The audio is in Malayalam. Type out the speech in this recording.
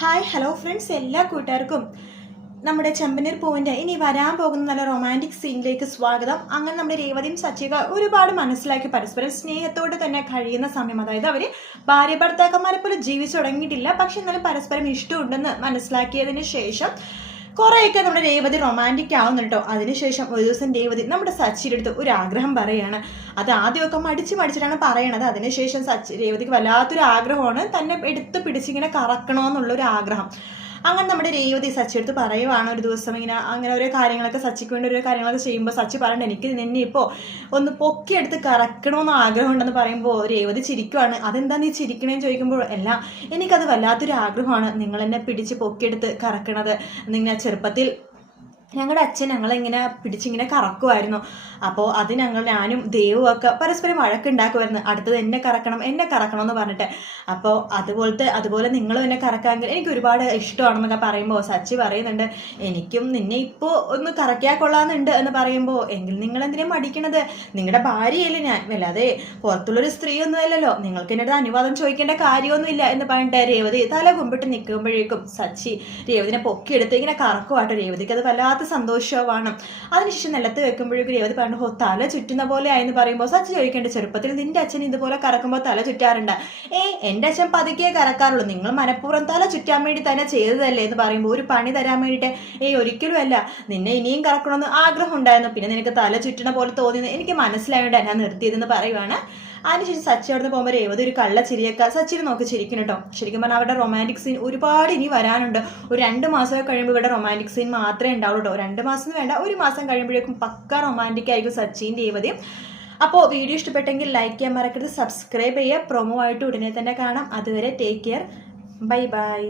ഹായ് ഹലോ ഫ്രണ്ട്സ് എല്ലാ കൂട്ടുകാർക്കും നമ്മുടെ ചെമ്പനീർ പൂവിന്റെ ഇനി വരാൻ പോകുന്ന നല്ല റൊമാന്റിക് സീനിലേക്ക് സ്വാഗതം. അങ്ങനെ നമ്മുടെ രേവതിയും സച്ചിക ഒരുപാട് മനസ്സിലാക്കി പരസ്പരം സ്നേഹത്തോടെ തന്നെ കഴിയുന്ന സമയം. അതായത് അവർ ഭാര്യ ഭർത്താക്കന്മാരെ പോലെ ജീവിച്ചു തുടങ്ങിയിട്ടില്ല. പക്ഷെ എന്നാലും പരസ്പരം ഇഷ്ടമുണ്ടെന്ന് മനസ്സിലാക്കിയതിന് ശേഷം കുറേയൊക്കെ നമ്മുടെ രേവതി റൊമാന്റിക് ആവുന്നുണ്ടോ? അതിനുശേഷം ഒരു ദിവസം രേവതി നമ്മുടെ സച്ചിയുടെ അടുത്ത് ഒരു ആഗ്രഹം പറയാണ്. അത് ആദ്യമൊക്കെ മടിച്ച് മടിച്ചിട്ടാണ് പറയണത്. അതിനുശേഷം സച്ചി രേവതിക്ക് വല്ലാത്തൊരു ആഗ്രഹമാണ്. തന്നെ എടുത്ത് പിടിച്ചിങ്ങനെ കറക്കണമെന്നുള്ളൊരു ആഗ്രഹം. അങ്ങനെ നമ്മുടെ രേവതി സച്ചി എടുത്ത് പറയുവാണ് ഒരു ദിവസം ഇങ്ങനെ അങ്ങനെ ഓരോ കാര്യങ്ങളൊക്കെ സച്ചിക്ക് വേണ്ടി ഓരോ കാര്യങ്ങളൊക്കെ ചെയ്യുമ്പോൾ സച്ചി പറയണ്ട എനിക്ക് നിന്നെ ഇപ്പോൾ ഒന്ന് പൊക്കിയെടുത്ത് കറക്കണമെന്ന് ആഗ്രഹമുണ്ടെന്ന് പറയുമ്പോൾ രേവതി ചിരിക്കുവാണ്. അതെന്താ നീ ചിരിക്കണേന്ന് ചോദിക്കുമ്പോൾ അല്ല എനിക്കത് വല്ലാത്തൊരു ആഗ്രഹമാണ് നിങ്ങൾ എന്നെ പിടിച്ച് പൊക്കിയെടുത്ത് കറക്കണത്. നിങ്ങൾ ചെറുപ്പത്തിൽ ഞങ്ങളുടെ അച്ഛൻ ഞങ്ങളിങ്ങനെ പിടിച്ചിങ്ങനെ കറക്കുമായിരുന്നു അപ്പോൾ അത് ഞങ്ങൾ ഞാനും ദേവും ഒക്കെ പരസ്പരം വഴക്കുണ്ടാക്കുമായിരുന്നു അടുത്തത് എന്നെ കറക്കണം എന്നെ കറക്കണം എന്ന് പറഞ്ഞിട്ട്. അപ്പോൾ അതുപോലത്തെ അതുപോലെ നിങ്ങളും എന്നെ കറക്കാമെങ്കിൽ എനിക്ക് ഒരുപാട് ഇഷ്ടമാണെന്നൊക്കെ പറയുമ്പോൾ സച്ചി പറയുന്നുണ്ട് എനിക്കും നിന്നെ ഇപ്പോൾ ഒന്ന് കറക്കിയാൽ കൊള്ളാമെന്നുണ്ട് എന്ന് പറയുമ്പോൾ എങ്കിൽ നിങ്ങൾ എന്തിനാ മടിക്കണത്? നിങ്ങളുടെ ഭാര്യയല്ലേ ഞാൻ. അല്ലാതെ പുറത്തുള്ളൊരു സ്ത്രീ ഒന്നും അല്ലല്ലോ. നിങ്ങൾക്ക് എന്നോട് അനുവാദം ചോദിക്കേണ്ട കാര്യമൊന്നുമില്ല എന്ന് പറഞ്ഞിട്ട് രേവതി തല കുമ്പിട്ട് നിൽക്കുമ്പോഴേക്കും സച്ചി രേവതിനെ പൊക്കിയെടുത്ത് ഇങ്ങനെ കറക്കുമായിട്ട് രേവതിക്ക് അത് വല്ലാത്ത സന്തോഷമാണ്. അതിനുശേഷം നിലത്ത് വെക്കുമ്പോഴേക്കും രേവതി പറഞ്ഞു ഹോ തല ചുറ്റുന്ന പോലെ ആയെന്ന് പറയുമ്പോൾ സച്ചി ചോദിക്കേണ്ട ചെറുപ്പത്തിൽ നിന്റെ അച്ഛൻ ഇതുപോലെ കറക്കുമ്പോൾ തല ചുറ്റാറുണ്ട്. ഏ എന്റെ അച്ഛൻ പതുക്കെ കറക്കാറുള്ളൂ. നിങ്ങൾ മനഃപൂർവം തല ചുറ്റാൻ വേണ്ടി തന്നെ ചെയ്തതല്ലേ എന്ന് പറയുമ്പോൾ ഒരു പണി തരാൻ വേണ്ടിയിട്ട് ഏയ് ഒരിക്കലും അല്ല. നിന്നെ ഇനിയും കറക്കണമെന്ന് ആഗ്രഹം ഉണ്ടായിരുന്നു പിന്നെ നിനക്ക് തല ചുറ്റണ പോലെ തോന്നിയത് എനിക്ക് മനസ്സിലായോണ്ട് ഞാൻ നിർത്തിയതെന്ന് പറയുവാണ്. അതിനുശേഷം സച്ചി അവിടെ പോകുമ്പോൾ രേവതി ഒരു കള്ള ചിരിയൊക്കെ സച്ചിനെ നോക്കി ചിരിക്കണം കേട്ടോ ശരിക്കും പറഞ്ഞാൽ അവരുടെ റൊമാന്റിക് സീൻ ഒരുപാട് ഇനി വരാനുണ്ട്. ഒരു രണ്ട് മാസമൊക്കെ കഴിയുമ്പോൾ ഇവിടെ റൊമാന്റിക് സീൻ മാത്രമേ ഉണ്ടാവുള്ളൂ കേട്ടോ രണ്ട് മാസം വേണ്ട ഒരു മാസം കഴിയുമ്പോഴേക്കും പക്ക റൊമാന്റിക് ആയിരിക്കും സച്ചിയും രേവതിയും. അപ്പോൾ വീഡിയോ ഇഷ്ടപ്പെട്ടെങ്കിൽ ലൈക്ക് ചെയ്യാൻ മറക്കരുത് സബ്സ്ക്രൈബ് ചെയ്യുക പ്രൊമോ ആയിട്ട് ഉടനെ തന്നെ കാണാം. അതുവരെ ടേക്ക് കെയർ ബൈ ബൈ